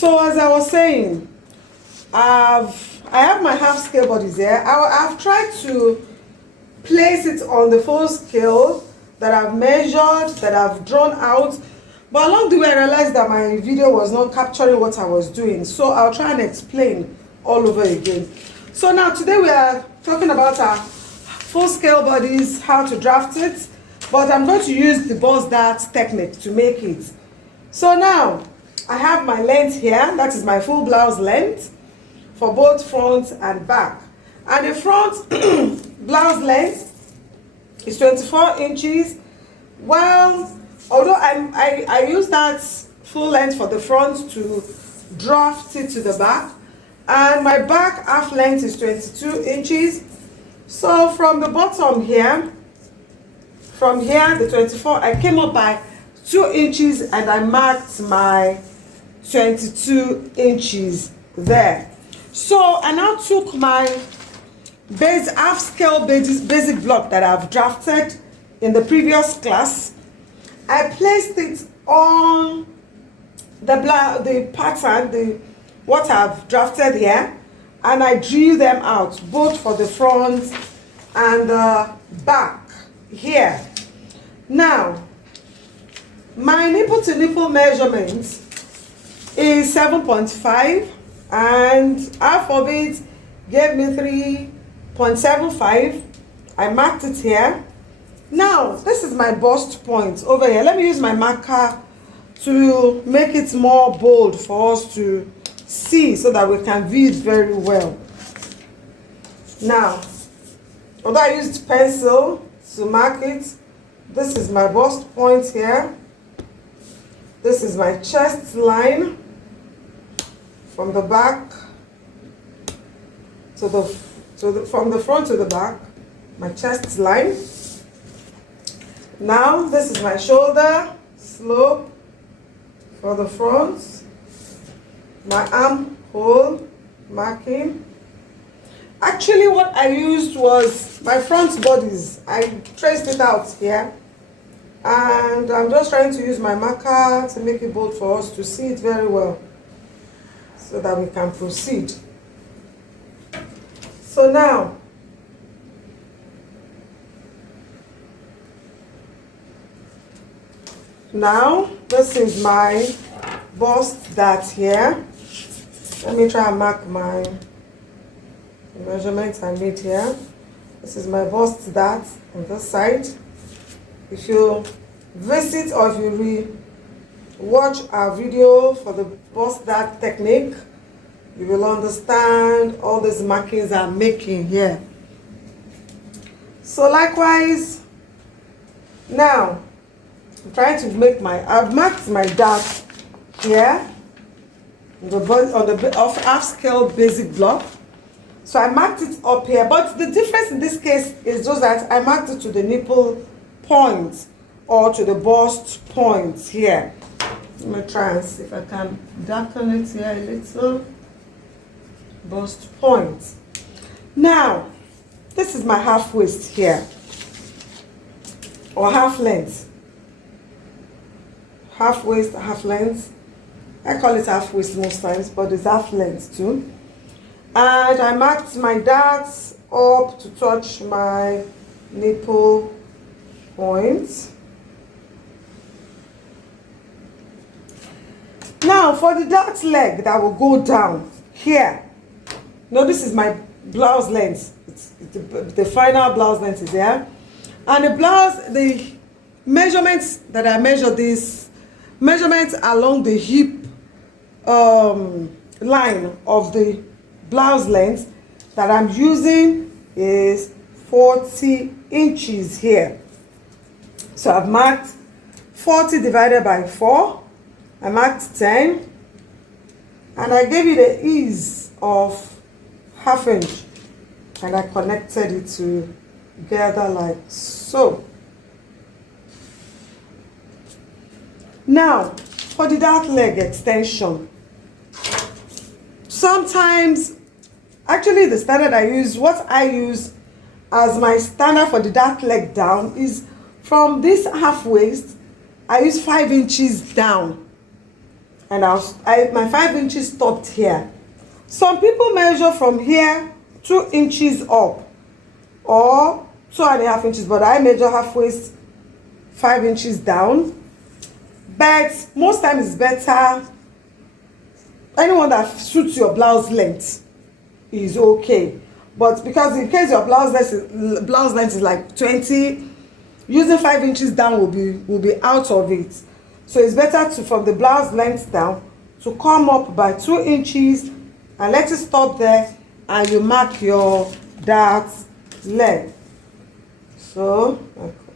So as I was saying, I have my half scale bodies here. I've tried to place it on the full scale that I've measured, that I've drawn out. But along the way, I realized that my video was not capturing what I was doing. So I'll try and explain all over again. So now today we are talking about our full scale bodies, how to draft it. But I'm going to use the bust dart technique to make it. So now I have my length here. That is my full blouse length for both front and back. And the front blouse length is 24 inches. Well, although I use that full length for the front to draft it to the back, and my back half length is 22 inches. So from the bottom here, from here, the 24, I came up by 2 inches and I marked my 22 inches there. So I now took my half scale basic block that I've drafted in the previous class. I placed it on the pattern, what I've drafted here, and I drew them out both for the front and the back here. Now, my nipple to nipple measurement is 7.5, and half of it gave me 3.75. I marked it here. Now, this is my bust point over here. Let me use my marker to make it more bold for us to see so that we can view it very well. Now, although I used pencil to mark it, this is my bust point here. This is my chest line from the back from the front to the back, my chest line. Now this is my shoulder slope for the front, my armhole marking. Actually, what I used was my front bodies. I traced it out here, and I'm just trying to use my marker to make it bold for us to see it very well so that we can proceed. So now, this is my bust dart here. Let me try and mark my measurements I made here. This is my bust dart on this side. If you visit or if you watch our video for the bust dart technique, you will understand all these markings I'm making here. So likewise, now I'm trying to make I've marked my dart here on the half scale basic block. So I marked it up here, but the difference in this case is just that I marked it to the nipple point or to the bust point here. Let me try and see if I can darken it here a little. Bust point. Now, this is my half waist here, or half length. Half waist, half length. I call it half waist most times, but it's half length too. And I marked my darts up to touch my nipple point. Now for the dart leg that will go down here. Now this is my blouse length. The final blouse length is there. And the measurements that I measured, this measurements along the hip line of the blouse length that I'm using is 40 inches here. So I've marked 40 divided by 4. I marked 10. And I gave it the ease of ½ inch. And I connected it together like so. Now, for the dart leg extension. Sometimes, actually the standard what I use as my standard for the dart leg down is from this half waist, I use 5 inches down. and my 5 inches stopped here. Some people measure from here 2 inches up or 2.5 inches, but I measure half waist 5 inches down. But most times it's better, anyone that suits your blouse length is okay. But because in case your blouse length is like 20, using 5 inches down will be out of it. So it's better to, from the blouse length down, to come up by 2 inches and let it stop there, and you mark your dart leg. So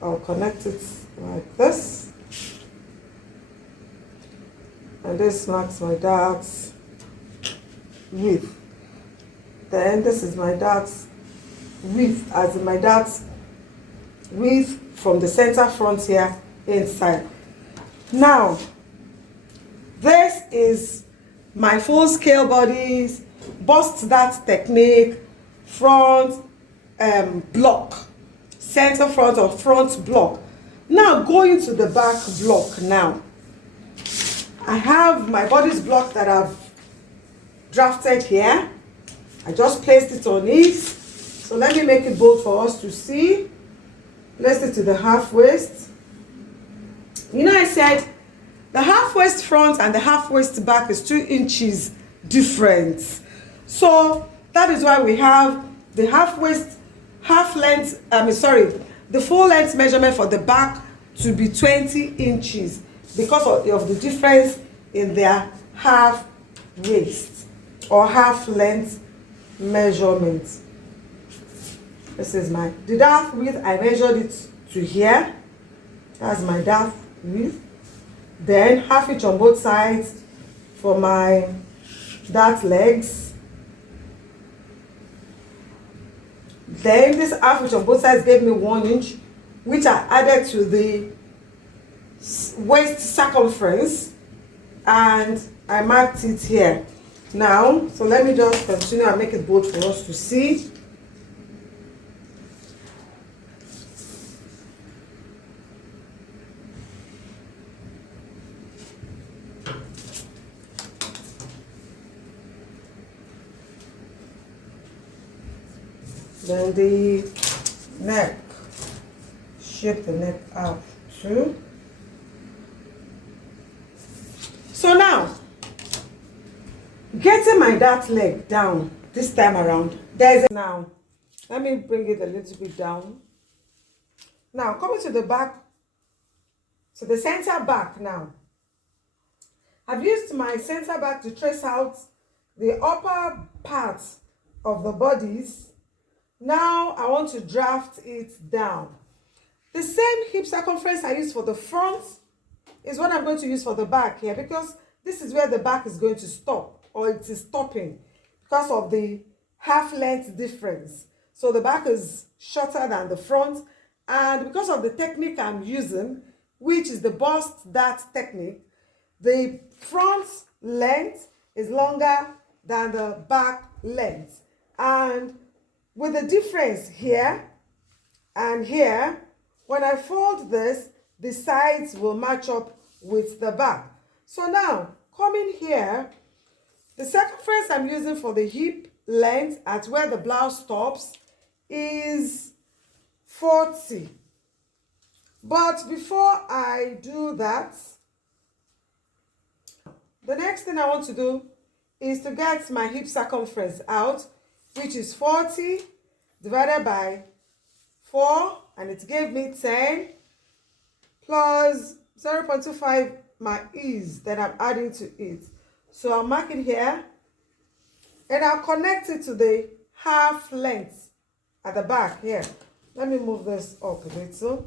I'll connect it like this. And this marks my dart width. Then this is my dart width, as in my dart width from the center front here inside. Now, this is my full scale bodies, bust dart technique, front block, center front or front block. Now going to the back block now. I have my bodice block that I've drafted here. I just placed it on it. So let me make it bold for us to see. Place it to the half waist. You know, I said the half waist front and the half waist back is 2 inches difference. So that is why we have the the full length measurement for the back to be 20 inches because of the difference in their half waist or half length measurement. This is the dart width. I measured it to here. That's my dart width. Then half inch on both sides for my dart legs. Then this half inch on both sides gave me 1 inch, which I added to the waist circumference, and I marked it here. Now, so let me just continue and make it bold for us to see. Then the neck, shape the neck out too. So now, getting my dart leg down this time around, now, let me bring it a little bit down. Now, coming to the back, to the center back now. I've used my center back to trace out the upper part of the bodies. Now, I want to draft it down. The same hip circumference I used for the front is what I'm going to use for the back here, because this is where the back is going to stop, or it is stopping because of the half length difference. So the back is shorter than the front, and because of the technique I'm using, which is the bust dart technique, the front length is longer than the back length. And with the difference here and here, when I fold this, the sides will match up with the back. So now, coming here, the circumference I'm using for the hip length at where the blouse stops is 40. But before I do that, the next thing I want to do is to get my hip circumference out, which is 40 divided by 4, and it gave me 10 plus 0.25 my ease that I'm adding to it. So I'll mark it here, and I'll connect it to the half length at the back here. Let me move this up a little.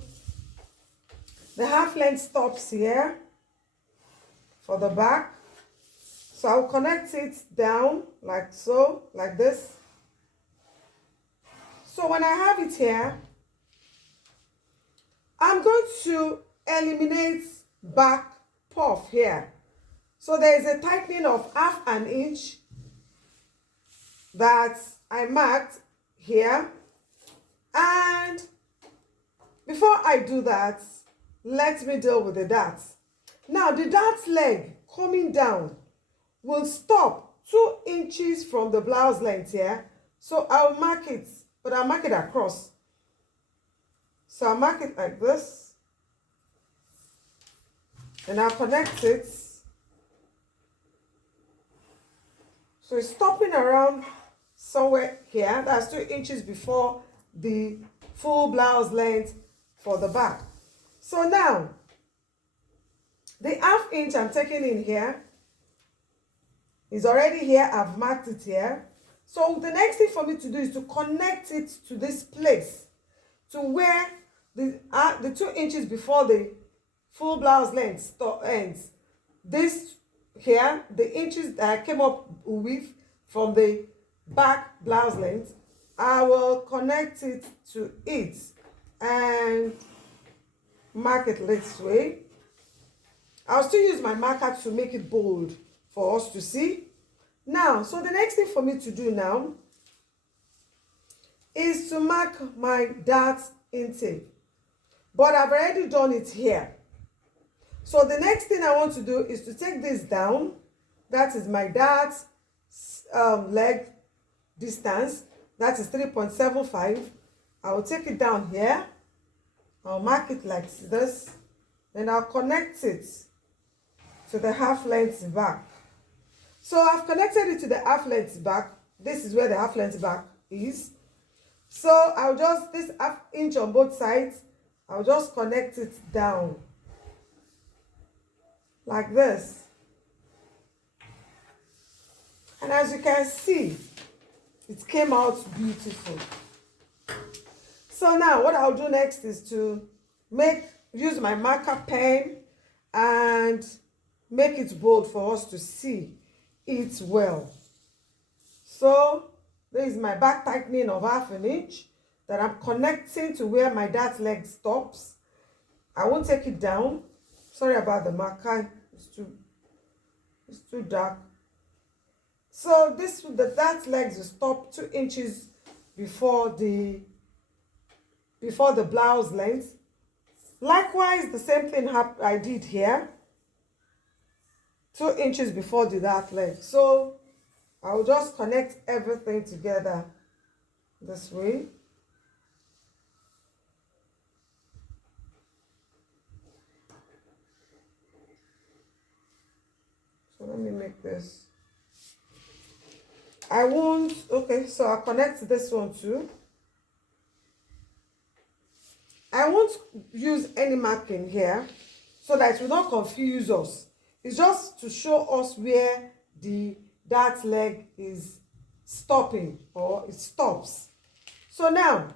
The half length stops here for the back. So I'll connect it down like so, like this. So when I have it here, I'm going to eliminate back puff here. So there is a tightening of half an inch that I marked here. And before I do that, let me deal with the darts. Now the dart leg coming down will stop 2 inches from the blouse length here. So I'll mark it, but I'll mark it across. So I'll mark it like this, and I'll connect it. So it's stopping around somewhere here. That's 2 inches before the full blouse length for the back. So now, the 1/2 inch I'm taking in here is already here. I've marked it here. So the next thing for me to do is to connect it to this place, to where the 2 inches before the full blouse length ends. This here, the inches that I came up with from the back blouse length, I will connect it to it and mark it this way. I'll still use my marker to make it bold for us to see. Now, so the next thing for me to do now is to mark my dart intake. But I've already done it here. So the next thing I want to do is to take this down. That is my dart leg distance. That is 3.75. I will take it down here. I'll mark it like this. Then I'll connect it to the 1/2 length back. So I've connected it to the 1/2 length back. This is where the 1/2 length back is. So I'll just, this 1/2 inch on both sides, I'll just connect it down like this. And as you can see, it came out beautiful. So now what I'll do next is to use my marker pen and make it bold for us to see it well. So this is my back tightening of 1/2 inch that I'm connecting to where my dart leg stops. I won't take it down. Sorry about the marker, it's too dark. So the dart legs will stop 2 inches before the blouse length. Likewise, the same thing I did here, 2 inches before the dart leg. So I will just connect everything together this way. So let me make this. I won't, okay, so I'll connect this one too. I won't use any marking here so that it will not confuse us. It's just to show us where the dart leg is stopping, or it stops. So now,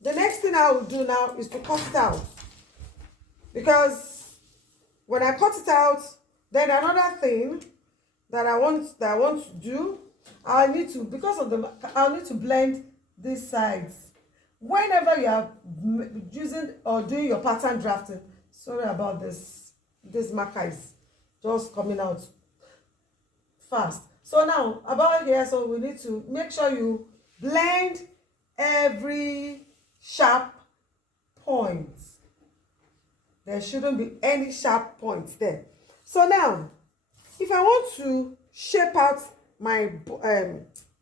the next thing I will do now is to cut it out. Because when I cut it out, then another thing that I want to do, I'll need to blend these sides. Whenever you are using or doing your pattern drafting, sorry about this marker is just coming out fast. So now about here, so we need to make sure you blend every sharp point. There shouldn't be any sharp points there. So now, if I want to shape out my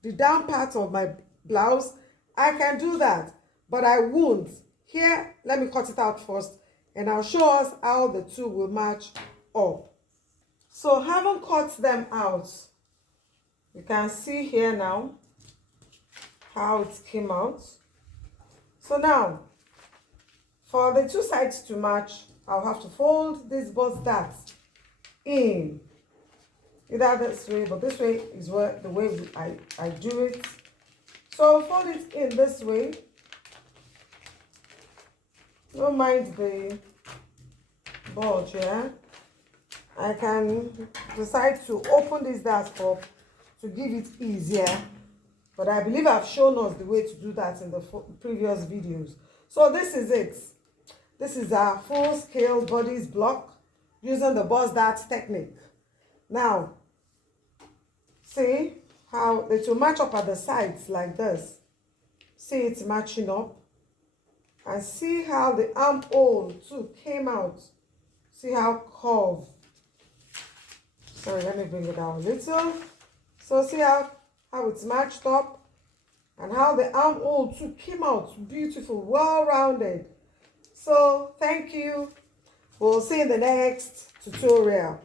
the down part of my blouse, I can do that, but I won't. Here, let me cut it out first, and I'll show us how the two will match up. So having cut them out, you can see here now how it came out. So now, for the two sides to match, I'll have to fold this bust dart in. Either this way, but this way is the way I do it. So I'll fold it in this way. Don't mind the bulge here. I can decide to open this dart up to give it easier, but I believe I've shown us the way to do that in the previous videos. So this is it. This is our full scale bodice block using the bust dart technique. Now, see how it will match up at the sides like this. See it's matching up. And see how the armhole too came out. See how curved. Sorry, let me bring it down a little. So see how it's matched up and how the armhole too came out beautiful, well-rounded. So thank you. We'll see you in the next tutorial.